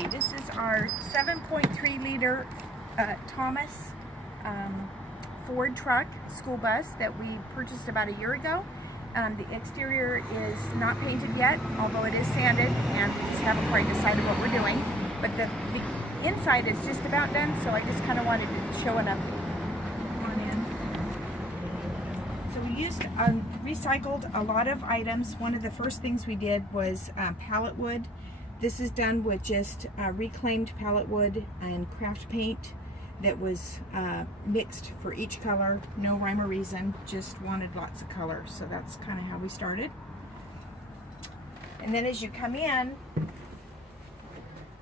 Okay, this is our 7.3 liter Thomas Ford truck school bus that we purchased about a year ago. The exterior is not painted yet, although it is sanded, and we just haven't quite decided what we're doing. But the inside is just about done, so I just kind of wanted to show it up on in. So we used recycled a lot of items. One of the first things we did was pallet wood. This is done with just reclaimed pallet wood and craft paint that was mixed for each color. No rhyme or reason, just wanted lots of color. So that's kind of how we started. And then as you come in,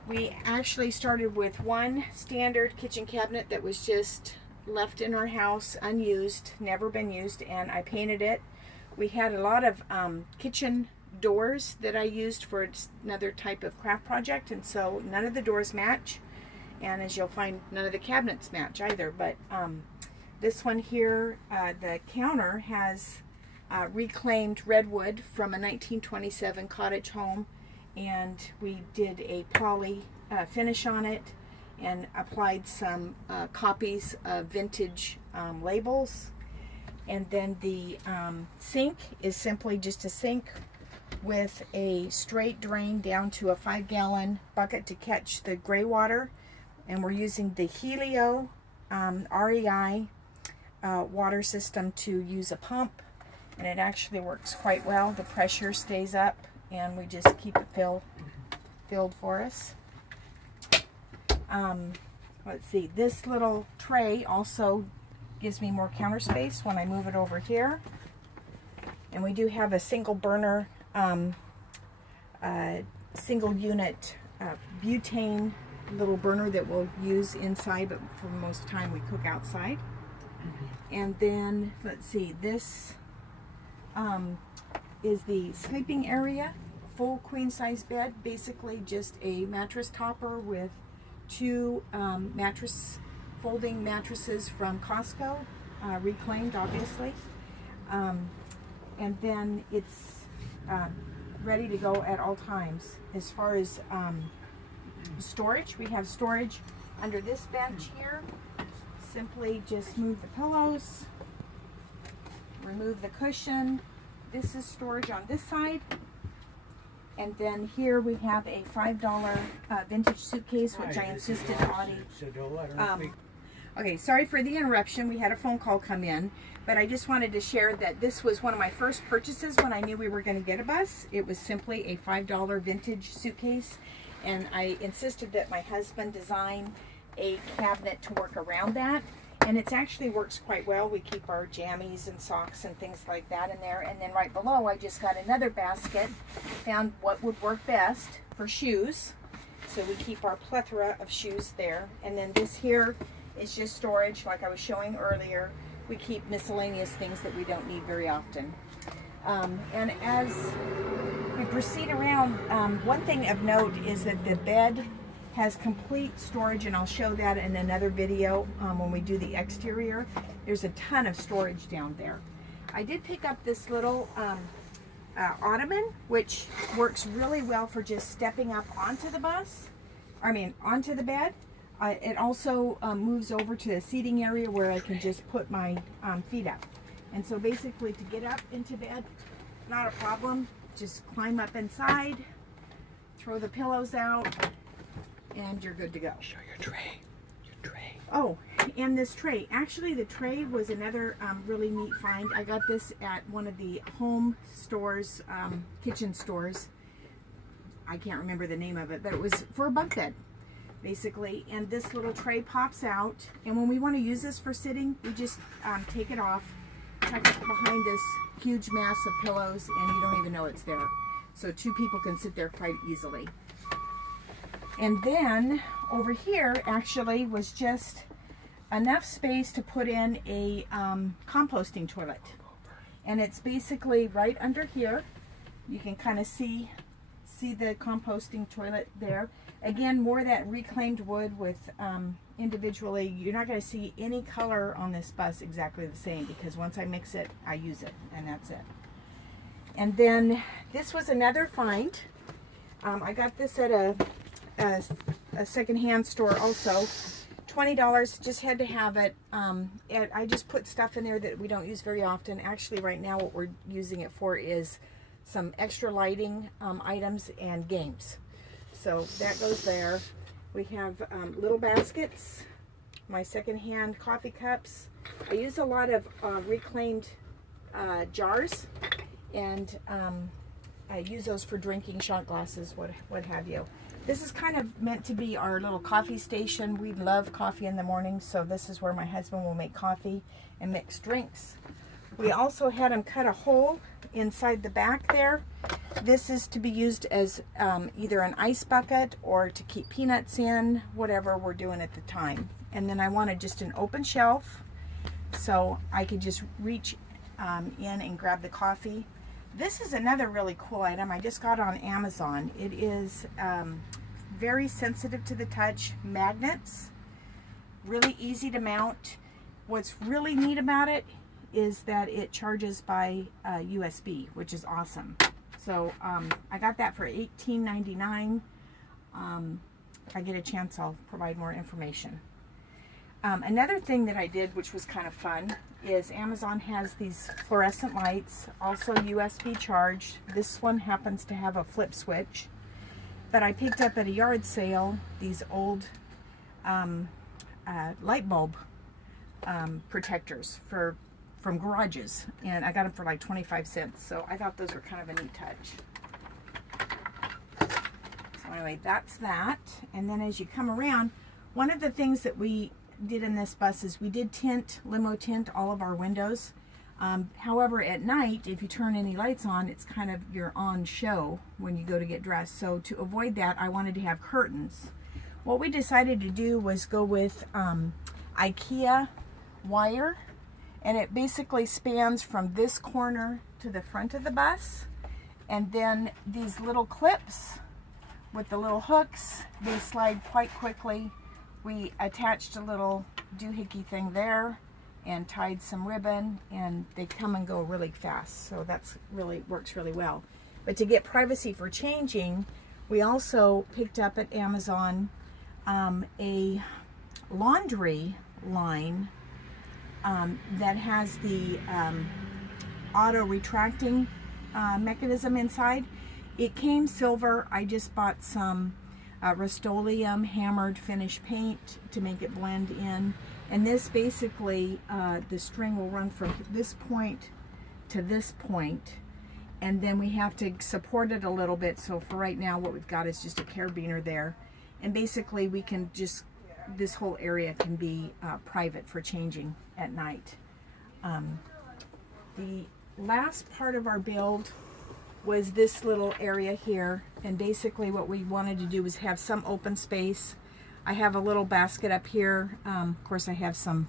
we actually started with one standard kitchen cabinet that was just left in our house, unused, never been used, and I painted it. We had a lot of kitchen doors that I used for another type of craft project, and so none of the doors match, and as you'll find, none of the cabinets match either. But this one here, the counter has reclaimed redwood from a 1927 cottage home, and we did a poly finish on it and applied some copies of vintage labels. And then the sink is simply just a sink with a straight drain down to a 5-gallon bucket to catch the gray water, and we're using the Helio REI water system to use a pump, and it actually works quite well. The pressure stays up and we just keep it filled for us. Let's see, this little tray also gives me more counter space when I move it over here, and we do have a single burner single unit butane little burner that we'll use inside, but for most time we cook outside. And then let's see, this is the sleeping area, full queen size bed, basically just a mattress topper with two folding mattresses from Costco, reclaimed obviously, and then it's ready to go at all times. As far as storage, we have storage under this bench here. Simply just move the pillows, remove the cushion. This is storage on this side. And then here we have a $5 vintage suitcase, which I insisted Audie. Okay, sorry for the interruption. We had a phone call come in, but I just wanted to share that this was one of my first purchases when I knew we were going to get a bus. It was simply a $5 vintage suitcase, and I insisted that my husband design a cabinet to work around that, and it actually works quite well. We keep our jammies and socks and things like that in there, and then right below I just got another basket, found what would work best for shoes, so we keep our plethora of shoes there. And then this here is just storage, like I was showing earlier. We keep miscellaneous things that we don't need very often. And as we proceed around, one thing of note is that the bed has complete storage, and I'll show that in another video when we do the exterior. There's a ton of storage down there. I did pick up this little ottoman, which works really well for just stepping up onto the onto the bed. It also moves over to a seating area where I can just put my feet up. And so basically to get up into bed, not a problem. Just climb up inside, throw the pillows out, and you're good to go. Show your tray. Oh, and this tray. Actually, the tray was another really neat find. I got this at one of the home stores, kitchen stores. I can't remember the name of it, but it was for a bunk bed, basically. And this little tray pops out, and when we want to use this for sitting, we just take it off, tuck it behind this huge mass of pillows, and you don't even know it's there. So two people can sit there quite easily. And then over here actually was just enough space to put in a composting toilet. And it's basically right under here. You can kind of see the composting toilet there. Again, more of that reclaimed wood with individually, you're not going to see any color on this bus exactly the same, because once I mix it, I use it, and that's it. And then this was another find. I got this at a a secondhand store also. $20, just had to have it. I just put stuff in there that we don't use very often. Actually, right now what we're using it for is some extra lighting items and games. So that goes there. We have little baskets, my secondhand coffee cups. I use a lot of reclaimed jars, and I use those for drinking, shot glasses, what have you. This is kind of meant to be our little coffee station. We love coffee in the morning, so this is where my husband will make coffee and mix drinks. We also had him cut a hole inside the back there. This is to be used as either an ice bucket or to keep peanuts in, whatever we're doing at the time. And then I wanted just an open shelf so I could just reach in and grab the coffee. This is another really cool item I just got on Amazon. It is very sensitive to the touch, magnets, really easy to mount. What's really neat about it is that it charges by USB, which is awesome. So I got that for $18.99. If I get a chance, I'll provide more information. Another thing that I did, which was kind of fun, is Amazon has these fluorescent lights, also USB charged. This one happens to have a flip switch, but I picked up at a yard sale these old light bulb protectors from garages, and I got them for like 25 cents. So I thought those were kind of a neat touch. So anyway, that's that. And then as you come around, one of the things that we did in this bus is we did limo tint all of our windows. However, at night, if you turn any lights on, it's kind of your on show when you go to get dressed. So to avoid that, I wanted to have curtains. What we decided to do was go with IKEA wire, and it basically spans from this corner to the front of the bus. And then these little clips with the little hooks, they slide quite quickly. We attached a little doohickey thing there and tied some ribbon, and they come and go really fast. So that's really works really well. But to get privacy for changing, we also picked up at Amazon a laundry line that has the auto retracting mechanism inside. It came silver. I just bought some Rust-Oleum hammered finish paint to make it blend in, and this basically the string will run from this point to this point, and then we have to support it a little bit. So for right now what we've got is just a carabiner there, and basically we can just, this whole area can be private for changing at night. The last part of our build was this little area here, and basically what we wanted to do was have some open space. I have a little basket up here. Of course I have some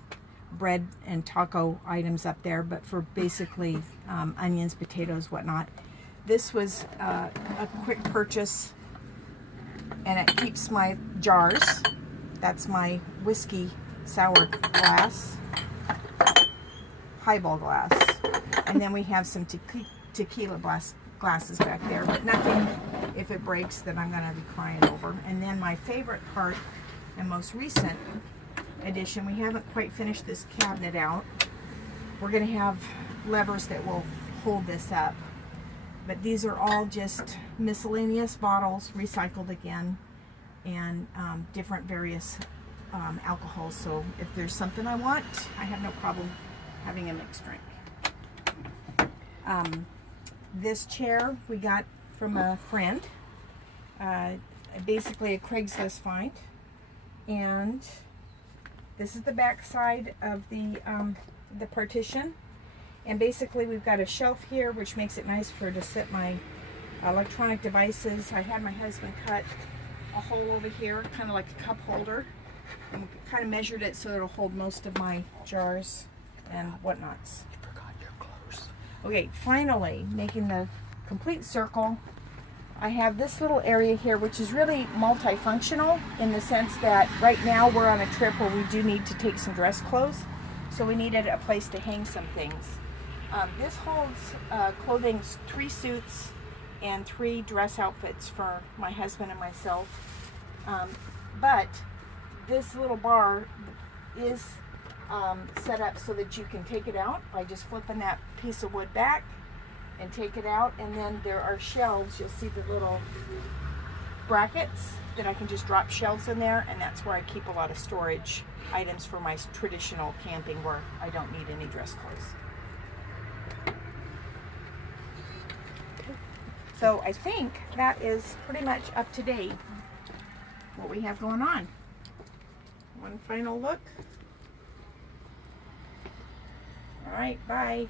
bread and taco items up there, but for basically onions, potatoes, whatnot. This was a quick purchase, and it keeps my jars. That's my whiskey sour glass, highball glass, and then we have some tequila glasses back there, but nothing, if it breaks, that I'm going to be crying over. And then my favorite part and most recent addition, we haven't quite finished this cabinet out. We're going to have levers that will hold this up, but these are all just miscellaneous bottles, recycled again, and different various alcohols. So if there's something I want, I have no problem having a mixed drink. This chair we got from a friend, basically a Craigslist find, and this is the back side of the partition, and basically we've got a shelf here which makes it nice to set my electronic devices. I had my husband cut a hole over here, kind of like a cup holder, and kind of measured it so it'll hold most of my jars and whatnots. Okay, finally, making the complete circle, I have this little area here which is really multifunctional in the sense that right now we're on a trip where we do need to take some dress clothes, so we needed a place to hang some things. This holds clothing, 3 suits and 3 dress outfits for my husband and myself. But this little bar is set up so that you can take it out by just flipping that piece of wood back and take it out. And then there are shelves. You'll see the little brackets that I can just drop shelves in there, and that's where I keep a lot of storage items for my traditional camping where I don't need any dress clothes. So I think that is pretty much up to date what we have going on. One final look. All right, bye.